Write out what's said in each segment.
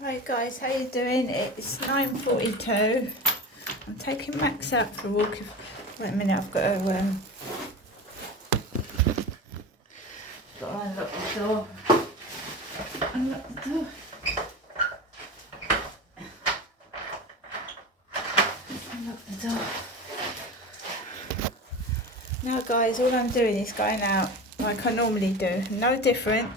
Hi guys, how you doing? It's 9:42. I'm taking Max out for a walk. Wait a minute, I've got to unlock the door. Unlock the door. Unlock the door. Now guys, all I'm doing is going out like I normally do. No different.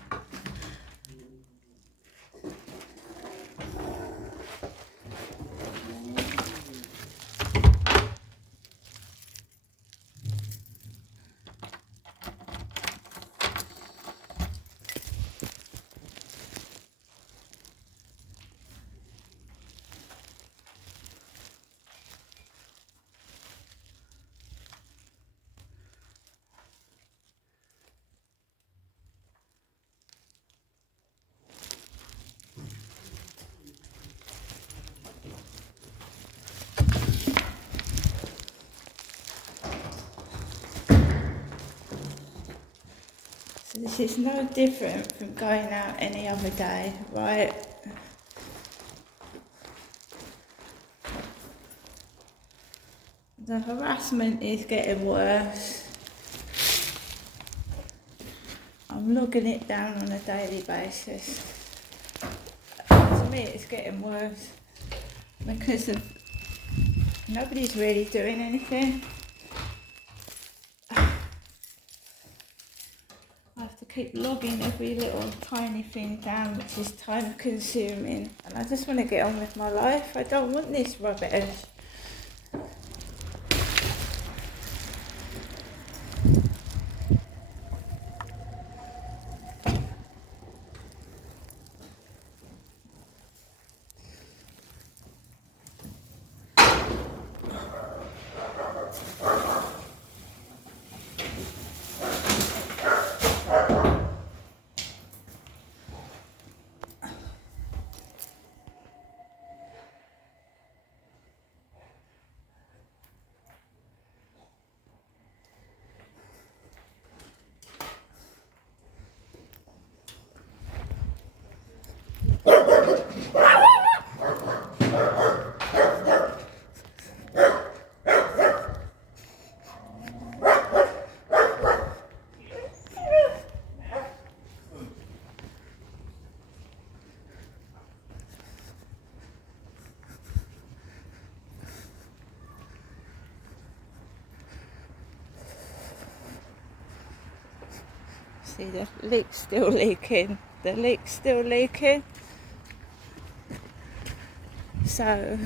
So this is no different from going out any other day, right? The harassment is getting worse. I'm logging it down on a daily basis. To me it's getting worse because nobody's really doing anything. I have to keep logging every little tiny thing down, which is time consuming, and I just want to get on with my life. I don't want this rubbish. See, the leak's still leaking. The leak's still leaking. So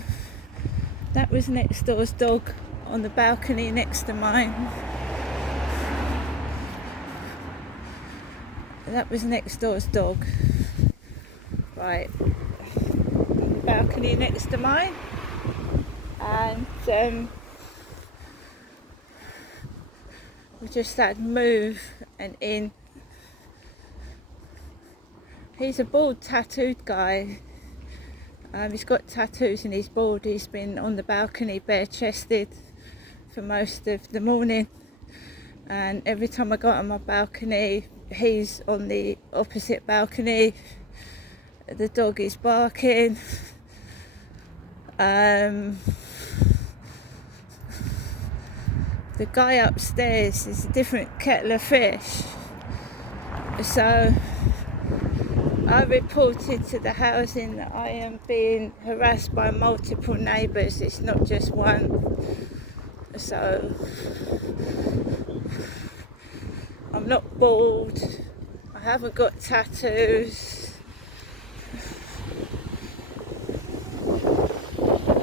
that was next door's dog on the balcony next to mine. That was next door's dog. Right. On the balcony next to mine. And we just had move and in. He's a bald tattooed guy. He's got tattoos and he's bald. He's been on the balcony bare-chested for most of the morning, and every time I go on my balcony he's on the opposite balcony. The dog is barking. The guy upstairs is a different kettle of fish. So I reported to the housing that I am being harassed by multiple neighbours. It's not just one. So I'm not bald. I haven't got tattoos.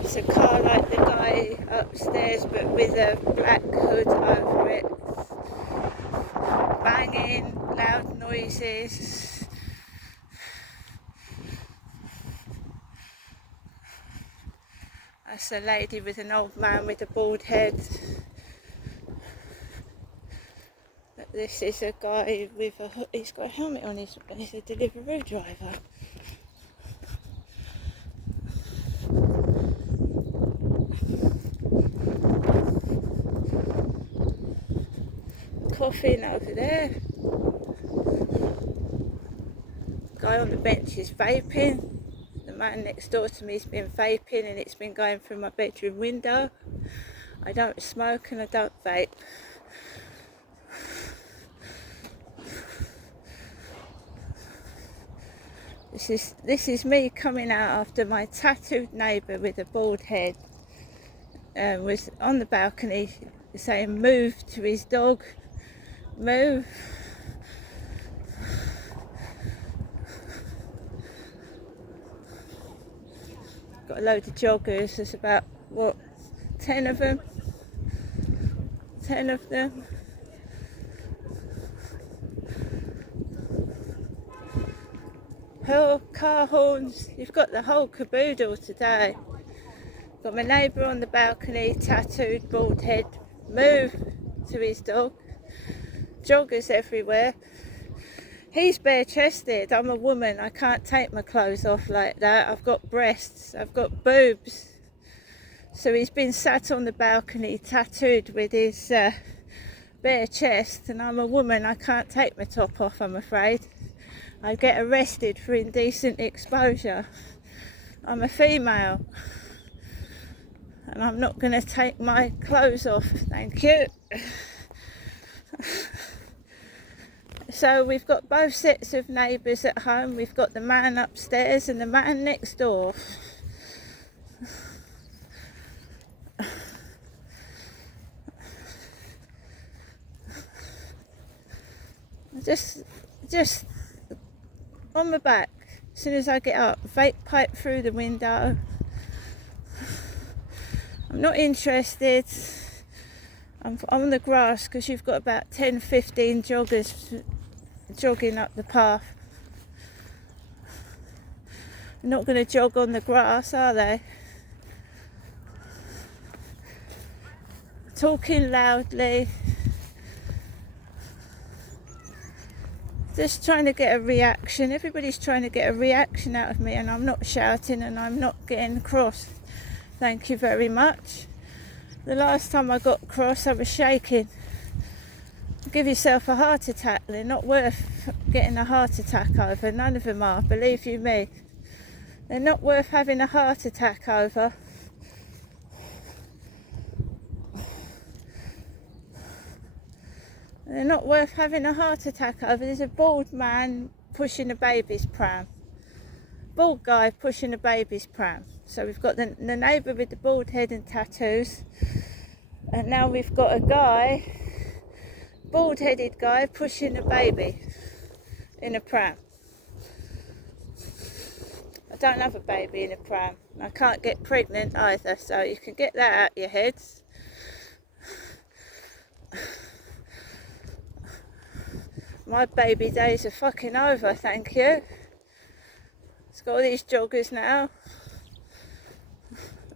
It's a car like the guy upstairs, but with a black hood over it. Banging, loud noises. That's a lady with an old man with a bald head. But this is a guy with he's got a helmet on, he's a Deliveroo driver. Coughing over there. Guy on the bench is vaping. The man next door to me's been vaping and it's been going through my bedroom window. I don't smoke and I don't vape. This is me coming out after my tattooed neighbour with a bald head was on the balcony saying move to his dog. Move. Got a load of joggers. There's about 10 of them. 10 of them. Oh, car horns. You've got the whole caboodle today. Got my neighbour on the balcony, tattooed, bald head. Move to his dog. Joggers everywhere. He's bare-chested. I'm a woman. I can't take my clothes off like that. I've got breasts. I've got boobs. So he's been sat on the balcony, tattooed with his bare chest. And I'm a woman. I can't take my top off, I'm afraid. I'd get arrested for indecent exposure. I'm a female. And I'm not going to take my clothes off. Thank you. So we've got both sets of neighbours at home. We've got the man upstairs and the man next door. Just on my back, as soon as I get up, vape pipe through the window. I'm not interested. I'm on the grass because you've got about 10-15 joggers jogging up the path. They're not going to jog on the grass, are they? Talking loudly. Just trying to get a reaction. Everybody's trying to get a reaction out of me, and I'm not shouting and I'm not getting cross. Thank you very much. The last time I got cross, I was shaking. Give yourself a heart attack. They're not worth getting a heart attack over. None of them are, believe you me. They're not worth having a heart attack over. They're not worth having a heart attack over. There's a bald man pushing a baby's pram. Bald guy pushing a baby's pram. So we've got the neighbour with the bald head and tattoos. And now we've got a guy, bald-headed guy, pushing a baby in a pram. I don't have a baby in a pram. I can't get pregnant either, so you can get that out your heads. My baby days are fucking over, thank you. It's got all these joggers now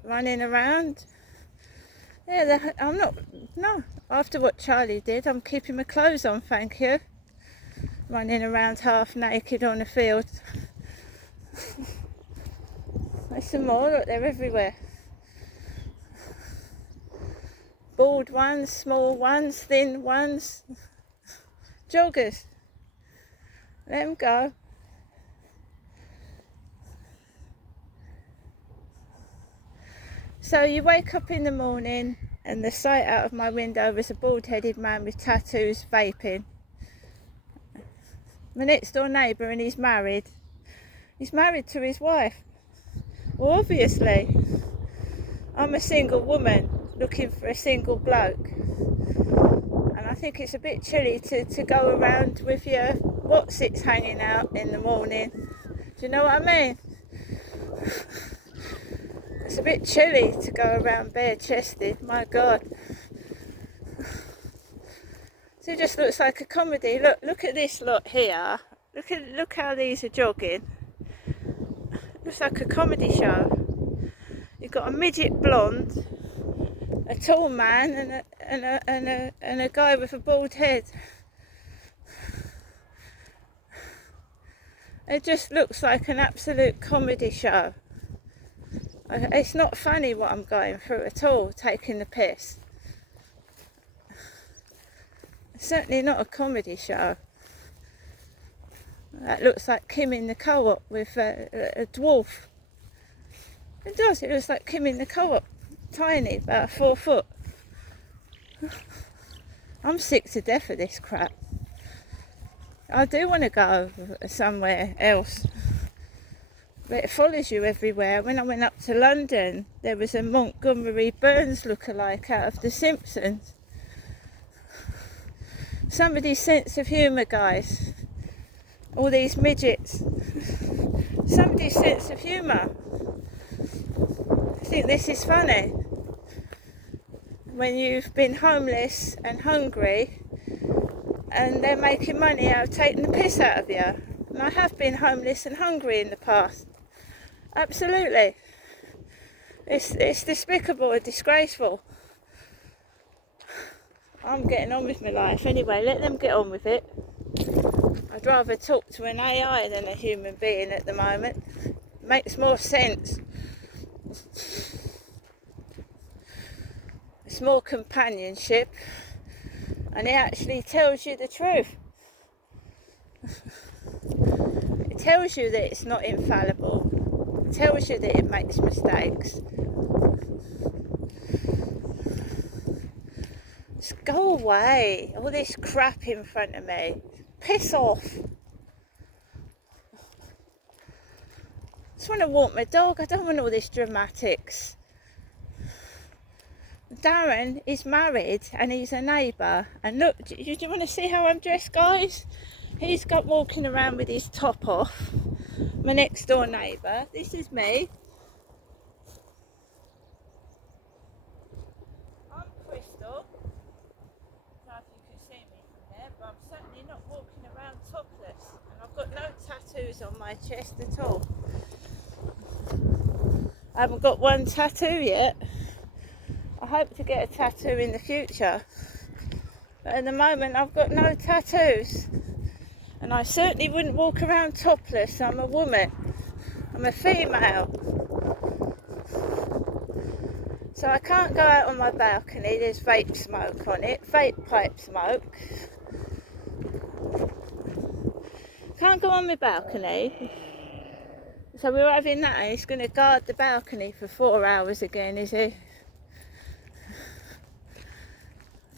running around. Yeah, no, after what Charlie did, I'm keeping my clothes on, thank you. Running around half naked on the field. There's some more, look, they're everywhere. Bald ones, small ones, thin ones. Joggers. Let them go. So you wake up in the morning and the sight out of my window was a bald-headed man with tattoos vaping. My next door neighbour, and he's married. He's married to his wife. Well, obviously, I'm a single woman looking for a single bloke. And I think it's a bit chilly to go around with your whatsits hanging out in the morning. Do you know what I mean? It's a bit chilly to go around bare-chested, my God. So it just looks like a comedy. Look at this lot here. Look how these are jogging. Looks like a comedy show. You've got a midget blonde, a tall man, and a guy with a bald head. It just looks like an absolute comedy show. It's not funny what I'm going through at all, taking the piss. It's certainly not a comedy show. That looks like Kim in the Co-op with a dwarf It does. It looks like Kim in the Co-op. Tiny, about 4 foot. I'm sick to death of this crap. I do want to go somewhere else, but it follows you everywhere. When I went up to London, there was a Montgomery Burns lookalike out of The Simpsons. Somebody's sense of humour, guys. All these midgets. Somebody's sense of humour. I think this is funny. When you've been homeless and hungry, and they're making money out of taking the piss out of you. And I have been homeless and hungry in the past. Absolutely. It's despicable and disgraceful. I'm getting on with my life anyway. Let them get on with it. I'd rather talk to an AI than a human being at the moment. Makes more sense. It's more companionship. And it actually tells you the truth. It tells you that it's not infallible. It tells you that it makes mistakes. Just go away. All this crap in front of me. Piss off. I just want to walk my dog. I don't want all this dramatics. Darren is married and he's a neighbour, and look, do you want to see how I'm dressed, guys? He's got walking around with his top off. My next door neighbour. This is me. I'm Crystal. I don't know if you can see me from there, but I'm certainly not walking around topless, and I've got no tattoos on my chest at all. I haven't got one tattoo yet. I hope to get a tattoo in the future, but at the moment I've got no tattoos, and I certainly wouldn't walk around topless. I'm a woman, I'm a female, so I can't go out on my balcony. There's vape smoke on it, vape pipe smoke. Can't go on my balcony, so we're having that, and he's going to guard the balcony for 4 hours again, is he?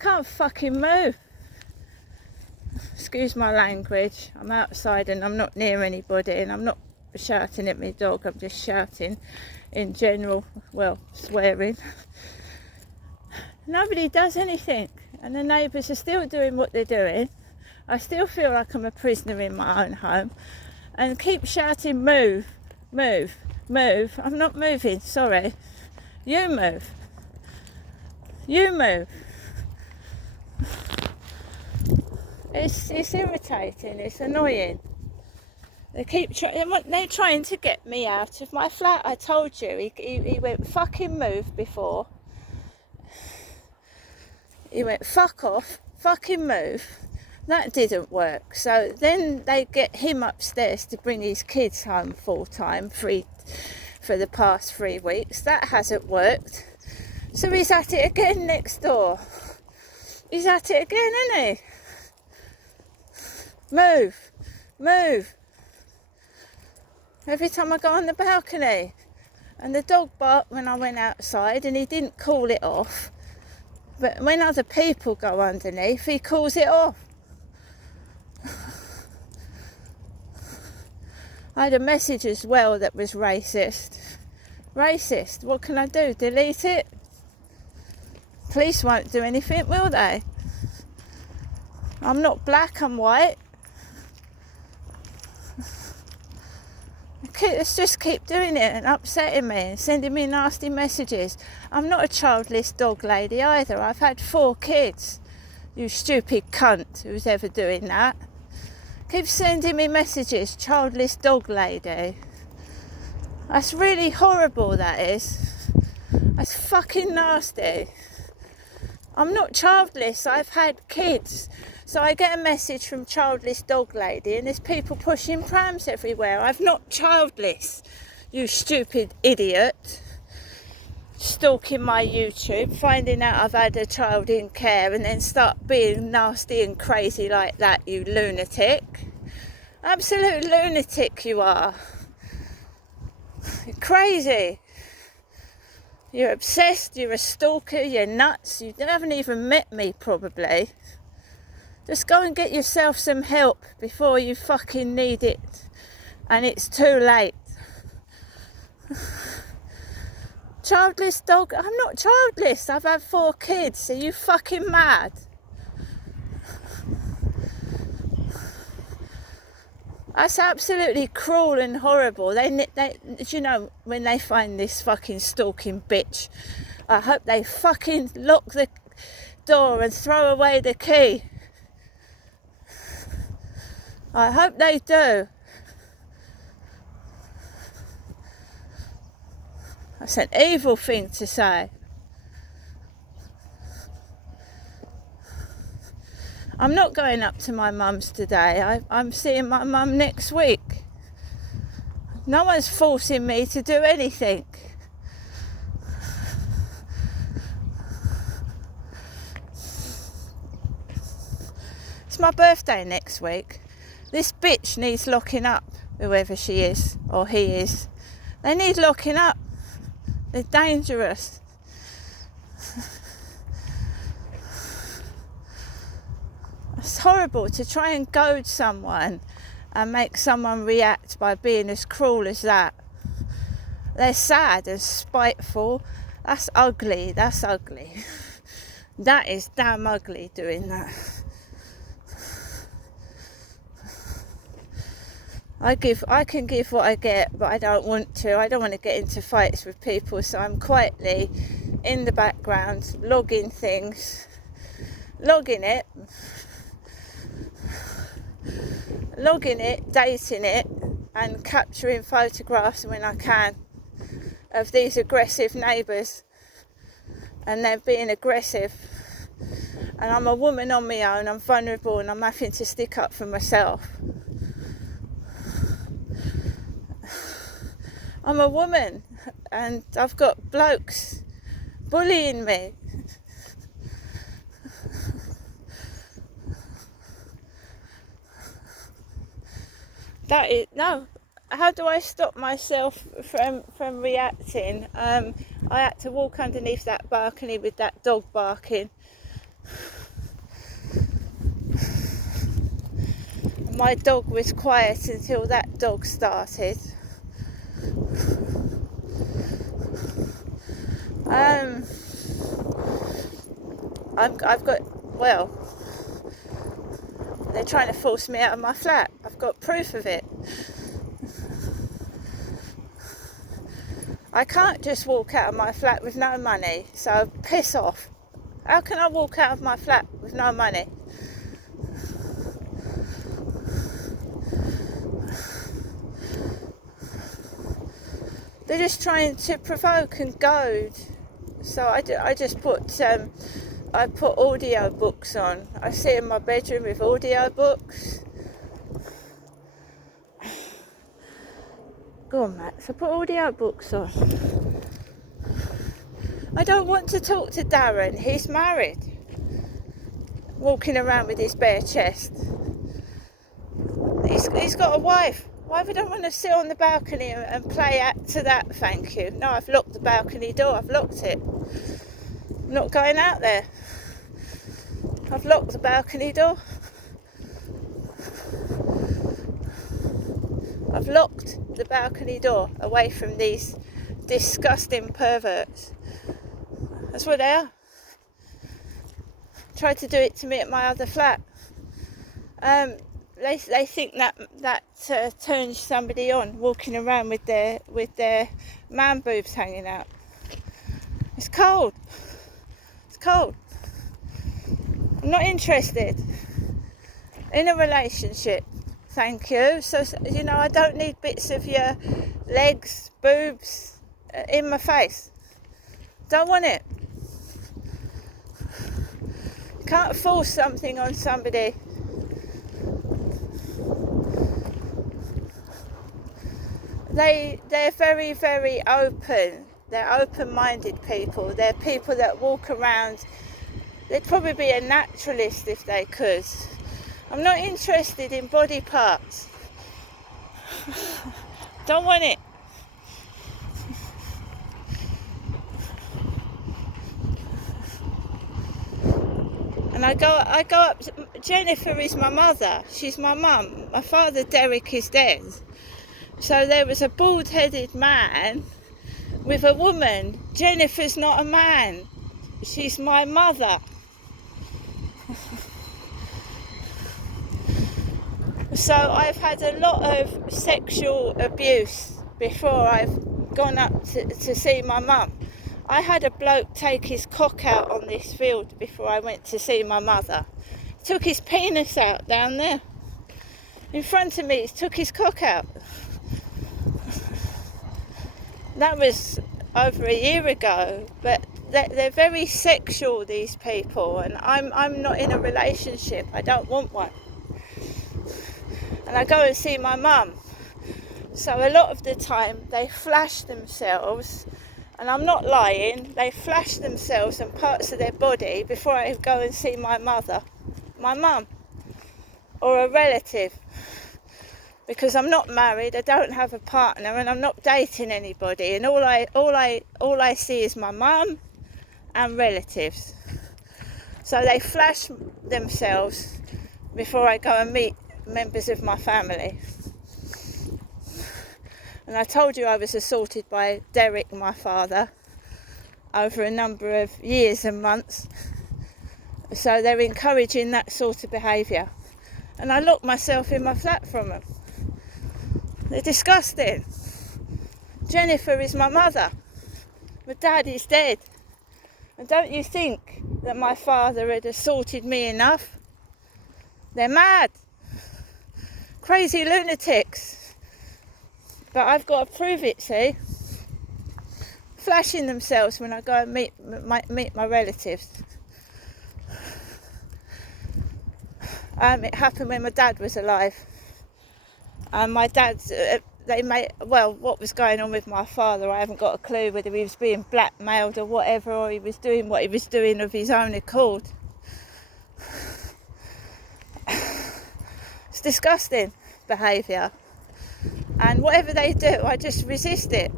Can't fucking move. Excuse my language. I'm outside and I'm not near anybody, and I'm not shouting at my dog. I'm just shouting in general, well, swearing. Nobody does anything, and the neighbours are still doing what they're doing. I still feel like I'm a prisoner in my own home, and keep shouting, move, move, move. I'm not moving, sorry. You move. You move. It's irritating, it's annoying. They're trying to get me out of my flat. I told you, he went fucking move before. He went fuck off, fucking move. That didn't work. So then they get him upstairs to bring his kids home full time, free for the past 3 weeks. That hasn't worked. So he's at it again next door. He's at it again, isn't he? Move, move. Every time I go on the balcony, and the dog barked when I went outside, and he didn't call it off. But when other people go underneath, he calls it off. I had a message as well that was racist. Racist, what can I do? Delete it? Police won't do anything, will they? I'm not black, I'm white. Let's just keep doing it and upsetting me and sending me nasty messages. I'm not a childless dog lady either. I've had 4 kids. You stupid cunt who's ever doing that. Keep sending me messages, childless dog lady. That's really horrible, that is. That's fucking nasty. I'm not childless, I've had kids. So I get a message from childless dog lady, and there's people pushing prams everywhere. I'm not childless, you stupid idiot. Stalking my YouTube, finding out I've had a child in care, and then start being nasty and crazy like that, you lunatic. Absolute lunatic you are. You're crazy. You're obsessed, you're a stalker, you're nuts, you haven't even met me probably. Just go and get yourself some help before you fucking need it and it's too late. Childless dog? I'm not childless, I've had 4 kids. Are you fucking mad? That's absolutely cruel and horrible. They, you know, when they find this fucking stalking bitch, I hope they fucking lock the door and throw away the key. I hope they do. That's an evil thing to say. I'm not going up to my mum's today. I'm seeing my mum next week. No one's forcing me to do anything. It's my birthday next week. This bitch needs locking up, whoever she is, or he is. They need locking up. They're dangerous. It's horrible to try and goad someone and make someone react by being as cruel as that. They're sad and spiteful. That's ugly. That's ugly. That is damn ugly doing that. I can give what I get, but I don't want to. I don't want to get into fights with people, so I'm quietly in the background logging things, logging it, dating it, and capturing photographs when I can of these aggressive neighbours, and they're being aggressive, and I'm a woman on my own, I'm vulnerable, and I'm having to stick up for myself. I'm a woman and I've got blokes bullying me. That is, no, how do I stop myself from reacting? I had to walk underneath that balcony with that dog barking. My dog was quiet until that dog started. I've got, well, they're trying to force me out of my flat. I've got proof of it. I can't just walk out of my flat with no money, so piss off. How can I walk out of my flat with no money? They're just trying to provoke and goad. So I just put audio books on. I sit in my bedroom with audio books. Go on, Max, I put audio books on. I don't want to talk to Darren. He's married. Walking around with his bare chest. He's got a wife. Why would I want to sit on the balcony and play to that, thank you? No, I've locked the balcony door. I've locked it. I'm not going out there. I've locked the balcony door. I've locked the balcony door away from these disgusting perverts. That's what they are. Tried to do it to me at my other flat. They think that turns somebody on, walking around with their man boobs hanging out. It's cold. It's cold. I'm not interested in a relationship. Thank you. So, you know, I don't need bits of your legs, boobs in my face. Don't want it. Can't force something on somebody. They're very, very open. They're open-minded people. They're people that walk around. They'd probably be a naturalist if they could. I'm not interested in body parts. Don't want it. I go up. Jennifer is my mother. She's my mum. My father Derek is dead. So there was a bald-headed man with a woman. Jennifer's not a man. She's my mother. So I've had a lot of sexual abuse before I've gone up to see my mum. I had a bloke take his cock out on this field before I went to see my mother. He took his penis out down there. In front of me, he took his cock out. That was over a year ago, but they're very sexual, these people, and I'm not in a relationship. I don't want one. And I go and see my mum. So a lot of the time they flash themselves, and I'm not lying, they flash themselves and parts of their body before I go and see my mother, my mum, or a relative. Because I'm not married, I don't have a partner, and I'm not dating anybody, and all I see is my mum and relatives. So they flash themselves before I go and meet members of my family. And I told you I was assaulted by Derek, my father, over a number of years and months. So they're encouraging that sort of behaviour. And I locked myself in my flat from them. They're disgusting. Jennifer is my mother. My dad is dead. And don't you think that my father had assaulted me enough? They're mad. Crazy lunatics. But I've got to prove it, see? Flashing themselves when I go and meet my relatives. It happened when my dad was alive. And my dad's, what was going on with my father, I haven't got a clue whether he was being blackmailed or whatever, or he was doing what he was doing of his own accord. It's disgusting behaviour. And whatever they do, I just resist it.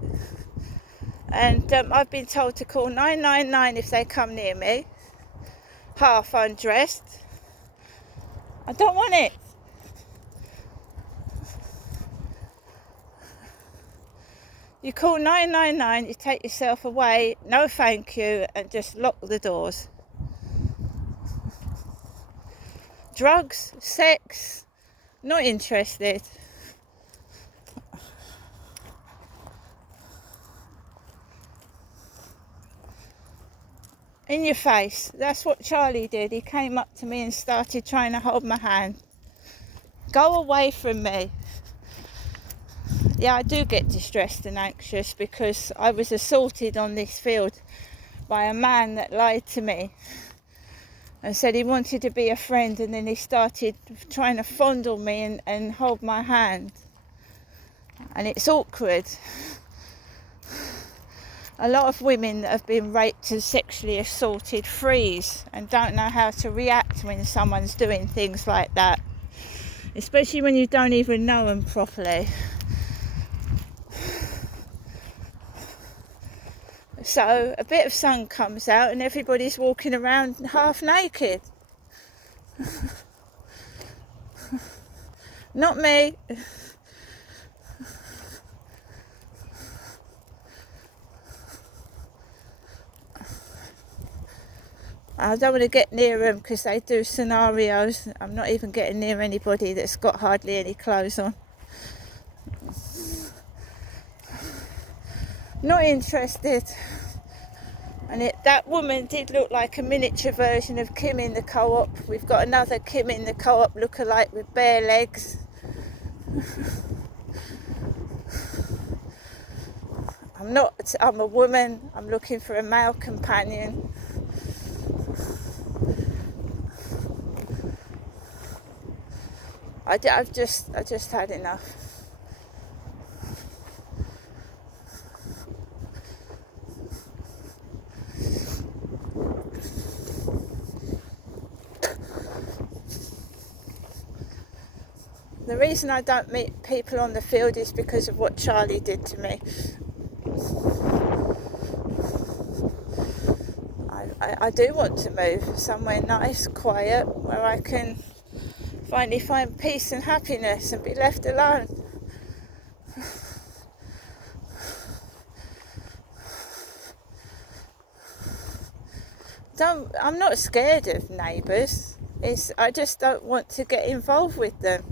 And I've been told to call 999 if they come near me, half undressed. I don't want it. You call 999, you take yourself away, no thank you, and just lock the doors. Drugs, sex, not interested. In your face. That's what Charlie did. He came up to me and started trying to hold my hand. Go away from me. Yeah, I do get distressed and anxious because I was assaulted on this field by a man that lied to me and said he wanted to be a friend, and then he started trying to fondle me and hold my hand. And it's awkward. A lot of women that have been raped and sexually assaulted freeze and don't know how to react when someone's doing things like that, especially when you don't even know them properly. So a bit of sun comes out and everybody's walking around half naked. Not me. I don't want to get near them because they do scenarios. I'm not even getting near anybody that's got hardly any clothes on. Not interested. And that woman did look like a miniature version of Kim in the Co-op. We've got another Kim in the Co-op lookalike with bare legs. I'm a woman. I'm looking for a male companion. I've just had enough. The reason I don't meet people on the field is because of what Charlie did to me. I do want to move somewhere nice, quiet, where I can finally find peace and happiness and be left alone. I'm not scared of neighbours. I just don't want to get involved with them.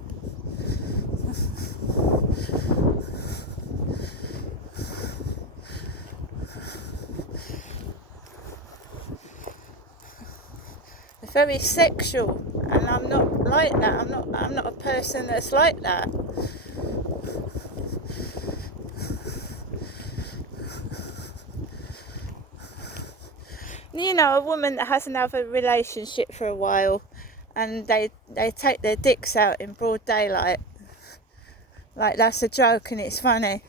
They're very sexual, and I'm not like that. I'm not a person that's like that. You know, a woman that hasn't had a relationship for a while, and they take their dicks out in broad daylight, like that's a joke and it's funny.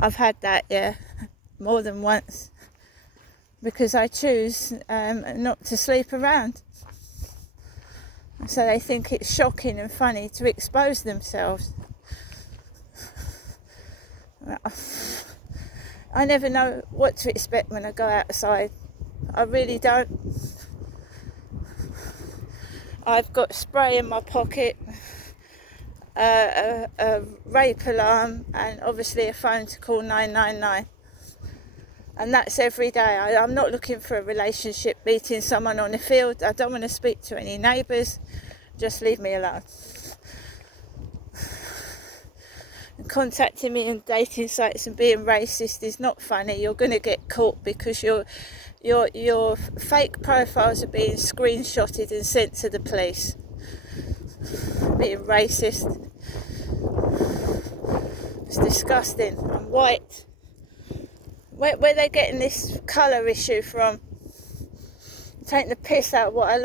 I've had that, yeah, more than once, because I choose not to sleep around. So they think it's shocking and funny to expose themselves. I never know what to expect when I go outside. I really don't. I've got spray in my pocket, a rape alarm, and obviously a phone to call 999. And that's every day. I'm not looking for a relationship, meeting someone on the field. I don't want to speak to any neighbours. Just leave me alone. Contacting me on dating sites and being racist is not funny. You're going to get caught because your fake profiles are being screenshotted and sent to the police. Being racist. It's disgusting. I'm white. Where are they getting this colour issue from? Taking the piss out of what I